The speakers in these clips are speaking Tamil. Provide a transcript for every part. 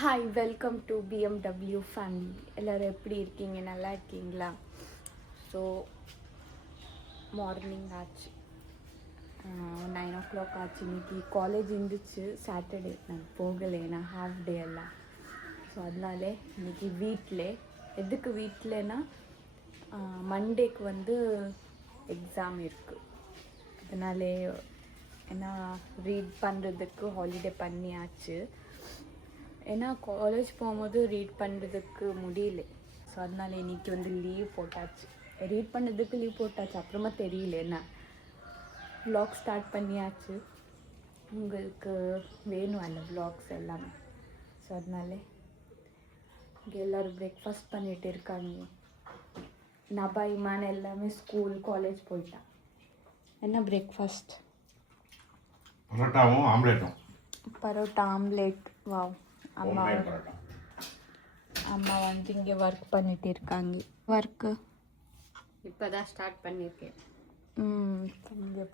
Hi welcome to BMW family. எல்லோரும் எப்படி இருக்கீங்க? நல்லா இருக்கீங்களா? ஸோ மார்னிங் ஆச்சு, 9 o'clock ஆச்சு. இன்னைக்கு காலேஜ் இருந்துச்சு, சாட்டர்டே நான் போகலை, ஏன்னா ஹாஃப் டே எல்லாம். ஸோ அதனாலே இன்னைக்கு வீட்டில். எதுக்கு வீட்டிலனா மண்டேக்கு வந்து எக்ஸாம் இருக்குது. அதனாலே ஏன்னா ரீட் பண்ணுறதுக்கு ஹாலிடே பண்ணியாச்சு. ஏன்னா காலேஜ் போகும்போது ரீட் பண்ணுறதுக்கு முடியல. ஸோ அதனால இன்றைக்கி வந்து லீவ் போட்டாச்சு. ரீட் பண்ணுறதுக்கு லீவ் போட்டாச்சு. அப்புறமா தெரியல என்ன வ்ளாக் ஸ்டார்ட் பண்ணியாச்சு. உங்களுக்கு வேணும் அல்ல வ்ளாக்ஸ் எல்லாமே. ஸோ அதனால இங்கே எல்லோரும் பிரேக்ஃபாஸ்ட் பண்ணிகிட்டு இருக்காங்க. நபா இமான் எல்லாமே ஸ்கூல் காலேஜ் போயிட்டான். என்ன பிரேக்ஃபாஸ்ட்? பரோட்டாவும் ஆம்லேட்டும். பரோட்டா ஆம்லேட். வாவ். அம்மா வந்து இங்கே ஒர்க் பண்ணிட்டு இருக்காங்க. ஒர்க்கு இப்போ தான் ஸ்டார்ட் பண்ணியிருக்கேன்.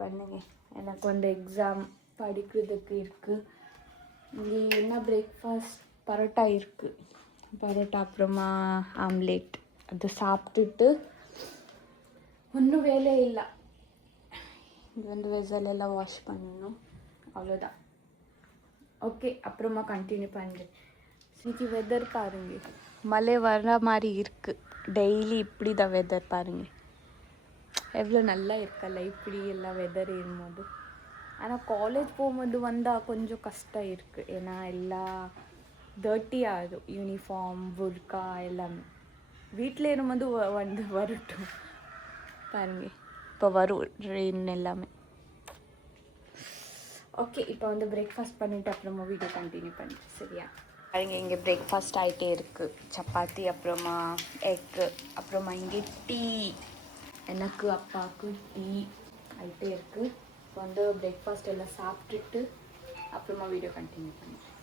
பண்ணுங்க. எனக்கு வந்து எக்ஸாம் படிக்கிறதுக்கு இருக்குது. இங்கே என்ன பிரேக்ஃபாஸ்ட்? பரோட்டா இருக்குது. பரோட்டா அப்புறமா ஆம்லேட். அது சாப்பிட்டுட்டு ஒன்றும் வேலை இல்லை. இது வந்து வெசலெல்லாம் வாஷ் பண்ணணும், அவ்வளோதான். ஓகே, அப்புறமா கண்டினியூ பண்ணுறேன். இன்னைக்கு வெதர் பாருங்க, மழை வர்ற மாதிரி இருக்குது. டெய்லி இப்படி தான் வெதர் பாருங்க. எவ்வளோ நல்லா இருக்கல இப்படி எல்லாம் வெதர் இருக்கும்போது. ஆனால் காலேஜ் போகும்போது வந்தால் கொஞ்சம் கஷ்டம் இருக்குது. ஏன்னா எல்லாம் டர்ட்டி ஆகுது, யூனிஃபார்ம் புர்கா எல்லாமே. வீட்டில் இருக்கும்போது வந்து வரட்டும் பாருங்க. இப்போ வரும் ரெயின் எல்லாமே. ஓகே, இப்போ வந்து பிரேக்ஃபாஸ்ட் பண்ணிவிட்டு அப்புறமா வீடியோ கண்டினியூ பண்ணுறேன், சரியா? பாருங்க, இங்கே பிரேக்ஃபாஸ்ட் ஆகிட்டே இருக்குது. சப்பாத்தி, அப்புறமா எக்கு, அப்புறமா இங்கே டீ. எனக்கு அப்பாவுக்கு டீ ஆகிட்டே இருக்குது. இப்போ வந்து பிரேக்ஃபாஸ்ட் எல்லாம் சாப்பிட்டுட்டு அப்புறமா வீடியோ கண்டினியூ பண்ணுறேன்.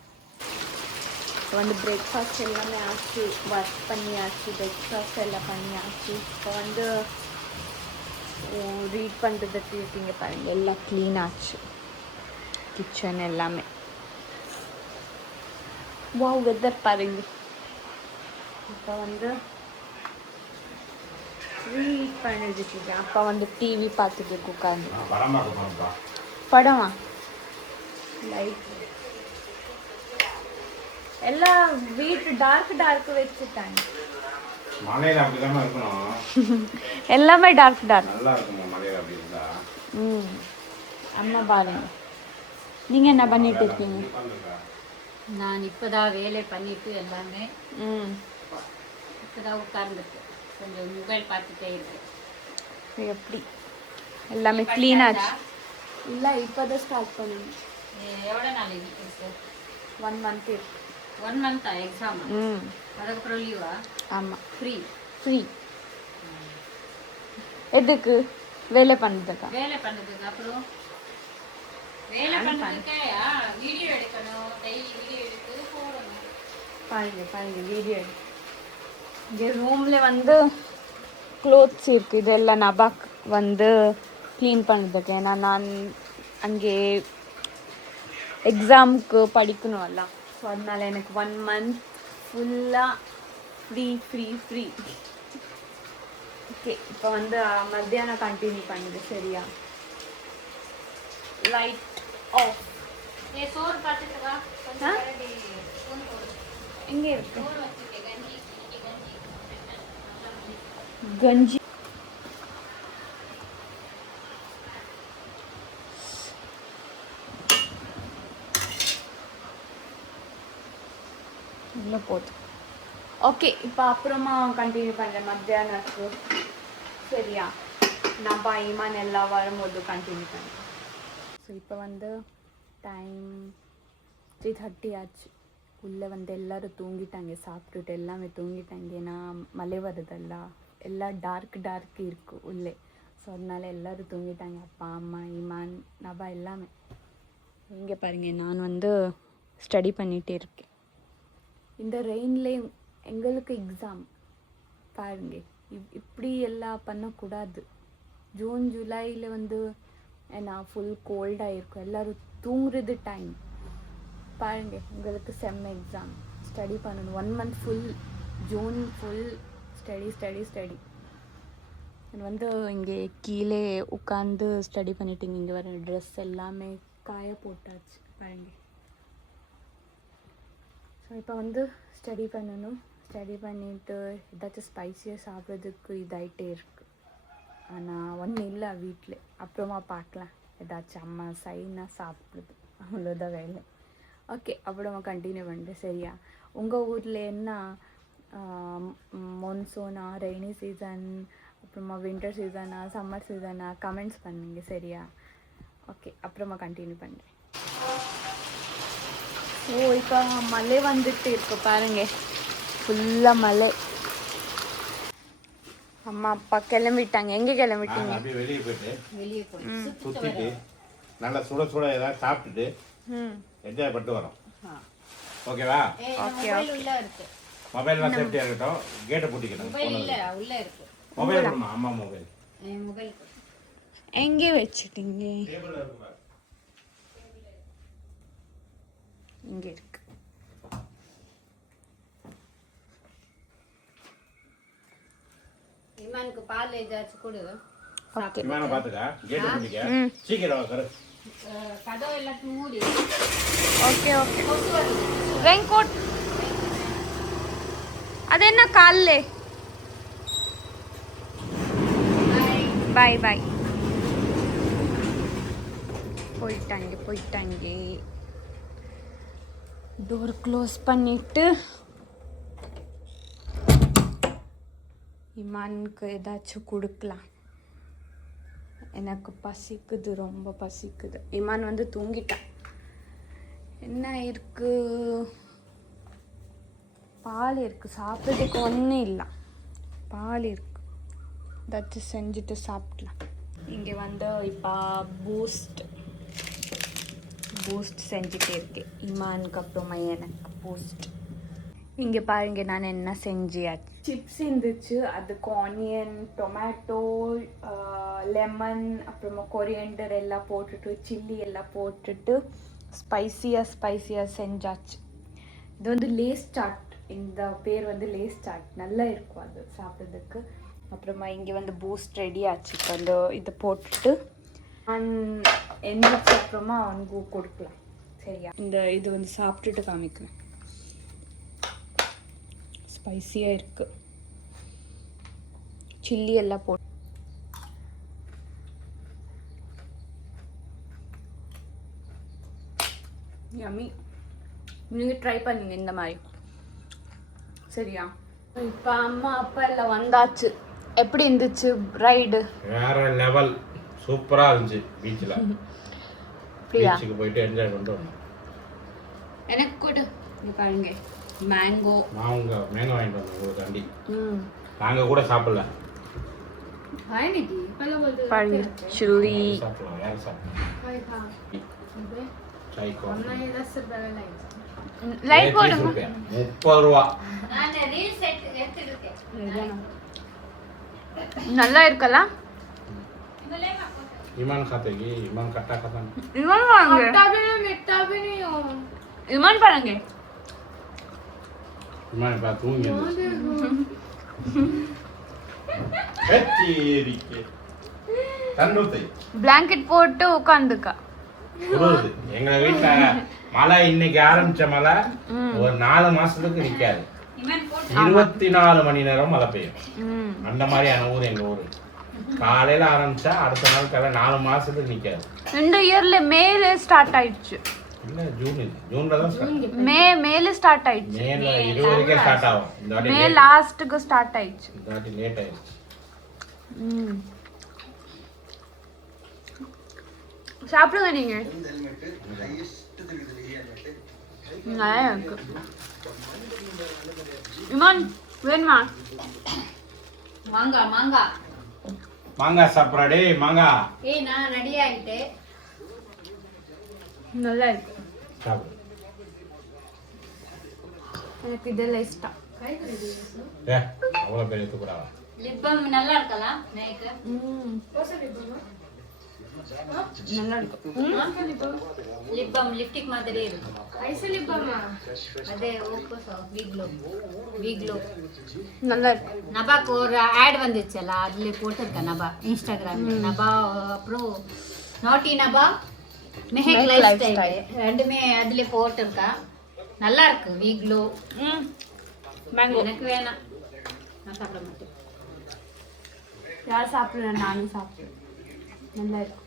இப்போ வந்து பிரேக்ஃபாஸ்ட் எல்லாமே ஆச்சு, ஒர்க் பண்ணியாச்சு, பிரேக்ஃபாஸ்ட் எல்லாம் பண்ணியாச்சு. இப்போ வந்து ரீட் பண்ணுறதுக்கு இருக்கீங்க பாருங்கள், எல்லாம் க்ளீன் ஆச்சு. கிச்சன் எல்லாமே. வாவ், வெதர் பாருங்க. இப்போ வந்து ரீட் பண்ணிட்டு இருக்கேன். அப்பா வந்து டிவி பார்த்துட்டு உட்காந்து. படமா? லைட் எல்லாம் வீட்டு டார்க் வச்சுட்டாங்க. மலையில அப்படிதான் இருக்கணும். எல்லாமே டார்க். நல்லா இருக்குமா மலையில அப்படி இருந்தா? அம்மா பாருங்க. நீங்க என்ன பண்ணிட்டு இருக்கீங்க? நான் இப்போதான் வேலை பண்ணிட்டு எல்லாமே இப்போதான் உட்கார்ந்துருக்கு. கொஞ்சம் மொபைல் பார்த்துட்டே இருக்கேன். எப்படி எல்லாமே க்ளீன் ஆச்சு? இல்லை, இப்போதான் ஸ்டார்ட் பண்ணணும். எவ்வளோ நாள் இருக்கு? 1 month இருக்கு. 1 month எக்ஸாம். அதுக்கப்புறம் லீவா? ஆமாம், ஃப்ரீ. எதுக்கு? வேலை பண்ணுறதுக்கா? வேலை பண்ணுறதுக்கு. அப்புறம் வேலை பண்ணுறதுக்கே வீடியோ எடுக்கணும். டெய்லி வீடியோ எடுத்து போடணும். பாருங்க வீடியோ. இங்கே ரூமில் வந்து க்ளோத்ஸ் இருக்குது. இதெல்லாம் நபாக் வந்து க்ளீன் பண்ணுறதுக்கு. ஏன்னா நான் அங்கே எக்ஸாமுக்கு படிக்கணும் எல்லாம். ஸோ அதனால் எனக்கு 1 month ஃபுல்லாக ஃப்ரீ. ஓகே, இப்போ வந்து மத்தியானம் கண்டினியூ பண்ணுது, சரியா? Light off. சோறு பார்த்துட்டு வா. எங்கே இருக்கு கஞ்சி? இல்லை போதும். ஓகே, இப்போ அப்புறமா கண்டினியூ பண்ணுறேன் மத்தியானத்துக்கு, சரியா? நான் இமான் எல்லாம் வரும்போது கண்டினியூ பண்ணுறேன். ஸோ இப்போ வந்து டைம் 3:30 ஆச்சு. உள்ளே வந்து எல்லோரும் தூங்கிட்டாங்க, சாப்பிட்டுட்டு எல்லாமே தூங்கிட்டாங்க. ஏன்னா மழை வருதல்ல, எல்லாம் டார்க் இருக்குது உள்ளே. ஸோ அதனால எல்லோரும் தூங்கிட்டாங்க. அப்பா, அம்மா, இமான், நபா எல்லாமே. இங்கே பாருங்க, நான் வந்து ஸ்டடி பண்ணிகிட்டே இருக்கேன். இந்த ரெயின்லேயும் எங்களுக்கு எக்ஸாம் பாருங்க. இப்படி எல்லாம் பண்ணக்கூடாது. ஜூன் ஜூலையில் வந்து ஏன்னா ஃபுல் கோல்டாக இருக்கும், எல்லோரும் தூங்குறது டைம். பாருங்க, உங்களுக்கு செம்ம எக்ஸாம். ஸ்டடி பண்ணணும். 1 month full, June full study. இது வந்து இங்கே கீழே உட்காந்து ஸ்டடி பண்ணிட்டீங்க. இங்கே வர ட்ரெஸ் எல்லாமே காய போட்டாச்சு பாருங்க. ஸோ இப்போ வந்து ஸ்டடி பண்ணணும். ஸ்டடி பண்ணிவிட்டு ஏதாச்சும் ஸ்பைஸியாக சாப்பிட்றதுக்கு இதாகிட்டே இருக்குது. ஆனால் ஒன்றும் இல்லை வீட்டில். அப்புறமா பார்க்கலாம், ஏதாச்சும் அம்மா சைனா சாப்பிடுது, அவ்வளோதான் வேலை. ஓகே, அப்புறமா கண்டினியூ பண்ணுறேன் சரியா? உங்கள் ஊரில் என்ன மான்சூனா, ரெய்னி சீசன், அப்புறமா வின்டர் சீசனா, சம்மர் சீசனா கமெண்ட்ஸ் பண்ணுங்க சரியா? ஓகே, அப்புறமா கண்டினியூ பண்ணுறேன். ஓ, இப்போ மழை வந்துட்டு இருக்கு பாருங்க, ஃபுல்லாக மழை. அம்மா அப்பா கிளம்பிட்டாங்க. எங்கே கிளம்பிட்டீங்க? அப்படியே வெளியே போயிட்டு வெளியே போய் சுற்றிட்டு நல்லா சுட சுட ஏதாவது சாப்பிட்டுட்டு என்ஜாய் பண்ணிட்டு வரோம். ஓகேவா? மொபைல் உள்ள இருக்கு. மொபைல்லாம் சேஃப்டியாக இருக்கட்டும். கேட்டை பூட்டிக்கணும். மொபைல் இல்ல, உள்ள இருக்கு. மொபைல் கொடுமா, அம்மா மொபைல். மொபைல் எங்கே வச்சுட்டீங்க? இங்கே இருக்கு. இமானுக்கு பால் ஏதாச்சும் கொடு. ஓகே, விமானை பார்த்துக்கா, கேட்டை பூட்டிக்க. சீக்கிரம் வர கதவு எல்லாத்தையும் மூடி. ஓகே. ரெயின்கோட் அது என்ன கால்லே? பாய். போயிட்டாங்க. டோர் க்ளோஸ் பண்ணிட்டு இமானுக்கு ஏதாச்சும் கொடுக்கலாம். எனக்கு பசிக்குது, ரொம்ப பசிக்குது. இமான் வந்து தூங்கிட்டான். என்ன இருக்கு? பால் இருக்குது, சாப்பிட்றதுக்கு ஒன்றும் இல்லை. பால் இருக்குது, ஏதாச்சும் செஞ்சுட்டு சாப்பிடலாம். இங்கே வந்து இப்போ பூஸ்ட் செஞ்சுட்டே இருக்கேன். இமானுக்கு அப்புறமா எனக்கு பூஸ்ட். இங்கே பாருங்க, நான் என்ன செஞ்சியாச்சு. சிப்ஸ் இருந்துச்சு, அதுக்கு ஆனியன், டொமேட்டோ, லெமன், அப்புறமா கொரியண்டர் எல்லாம் போட்டுட்டு, சில்லி எல்லாம் போட்டுட்டு ஸ்பைசியாக செஞ்சாச்சு. இது வந்து லேஸ் சாட். இந்த பேர் வந்து லேஸ் சாட். நல்லா இருக்கும் அது சாப்பிட்றதுக்கு. அப்புறமா இங்கே வந்து பூஸ்ட் ரெடி ஆச்சு. இப்போ அந்த இதை போட்டுட்டு எந்திரிச்சு அப்புறமா அவனுக்கு கொடுக்கலாம் சரியா? இது வந்து சாப்பிட்டுட்டு காமிக்கிறேன். ஸ்பைசியாக இருக்கு, சில்லி எல்லாம் போட்டு. யம்மி, நீங்கள் ட்ரை பண்ணுங்க இந்த மாதிரி சரியா? இப்போ அம்மா அப்பா எல்லாம் வந்தாச்சு. எப்படி இருந்துச்சு ரைடு? வேற லெவல், சூப்பராக இருந்துச்சு. பீச்சில் பீச்சுக்கு போயிட்டு என்ஜாய் பண்ணிட்டு வந்தோம். எனக்கு கூட இங்கே பாருங்க, மேங்கோ வாங்கிட்டு வந்தோம் உங்களுக்கு அண்டி. நாங்கள் கூட சாப்பிடல. பாருங்க, சில்லி சாப்பிடலாம். யார் சாப்பிடலாம்? லைட் போடுங்க. 30 ரூபா. நல்லா இருக்கலாம். ईमान खाते की ईमान कट्टा खाता ईमान पाएंगे कट्टा भी नहीं मिट्टा भी नहीं हो ईमान पाएंगे ईमान बात हूँ ये हेच्ची के தண்ணுத்தை blanket போட்டு உட்கார்ந்துக்க புரியுது. எங்க வீட்ல மழை இன்னைக்கு ஆரம்பிச்ச மழை ஒரு 4 மாசத்துக்கு நிக்காது. 24 மணி நேரம் மழை பெய்யும். அந்த மாதிரியான ஊர் எங்க ஊரு. காலையில ஆரம்பிச்சா அடுத்த நாள் காலை 4 மாசத்துக்கு நிக்காது. இந்த இயர்ல மேல ஸ்டார்ட் ஆயிடுச்சு. இல்ல ஜூன்ல தான் ஸ்டார்ட். மேல ஸ்டார்ட் ஆயிடுச்சு. மேல 20 வரைக்கும் ஸ்டார்ட் ஆகும். இந்த வாட்டி மே லாஸ்ட்க்கு ஸ்டார்ட் ஆயிடுச்சு. இந்த வாட்டி லேட் ஆயிடுச்சு. சாப்பிடுங்க நீங்க. நல்லா இருக்கு. இமான் வேணுமா? மாங்கா மாங்கா மாங்காய் சாப்பிட்றா டேய் மாங்காய். ஏய் நான் ரெடி ஆயிட்டேன். நல்லா இருக்கு. சாப்பிடு. எனக்கு இதெல்லாம் இஷ்டம். அவ்வளோ பெரிய தூக்குறாவா? லிப்பம் நல்லா இருக்கலாம் நேக்கு. நல்லா இருக்கு. லிப்பம் லிப்டிக் மாதிரி இருக்கு. அதே ஓப்போ வீக்லோ நல்லா இருக்கு. நபாக்கு ஒரு ஆட் வந்துச்சுல்ல, அதுல போட்டிருக்கேன் நபா இன்ஸ்டாகிராம்ல. நபா அப்புறம் நாட்டி நபா மெஹக் லைஃப் ஸ்டைல் ரெண்டுமே அதுல போட்டிருக்கேன். நல்லா இருக்கு வீக்லோ. மேங்கோ எனக்கு வேணாம், நான் சாப்பிட மாட்டேன். யார் சாப்பிடுறேன், நானும் சாப்பிடுறேன். நல்லா இருக்கு.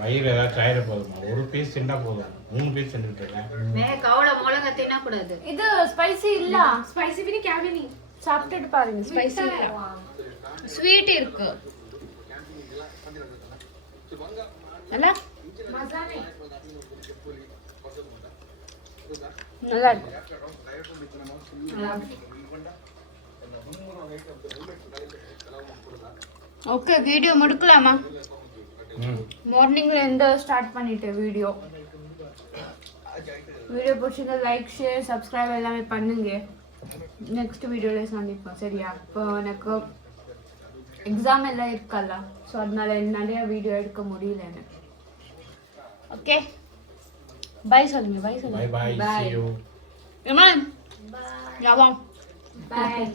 வயிறு ஏதாச்சும் ஆயிட போதுமா? ஒரு பீஸ் தின்னா போதும், 3 பீஸ் தின்னுட்டு இருக்கேன். கவலை மிளகா தின்னக்கூடாது. இது ஸ்பைசி இல்ல, ஸ்பைசி பினி கேபினி சாப்பிட்டுட்டு பாருங்க. ஸ்பைசி இல்ல, ஸ்வீட் இருக்கு. நல்லா நல்லா இருக்கு. ஓகே, வீடியோ முடிக்கலாமா? மார்னிங்ல இருந்து ஸ்டார்ட் பண்ணிட்டேன் வீடியோ. பிடிச்சிருந்தா லைக், ஷேர், சப்ஸ்கிரைப் எல்லாமே பண்ணுங்க. நெக்ஸ்ட் வீடியோவில் சந்திப்போம், சரியா? இப்போ எனக்கு எக்ஸாம் எல்லாம் இருக்கல்ல, ஸோ அதனால நிறைய வீடியோ எடுக்க முடியல எனக்கு. ஓகே, பாய் சொல்லுங்க. பாய் சொல்லுங்க. Bye bye, see you. Iman, bye. Bye.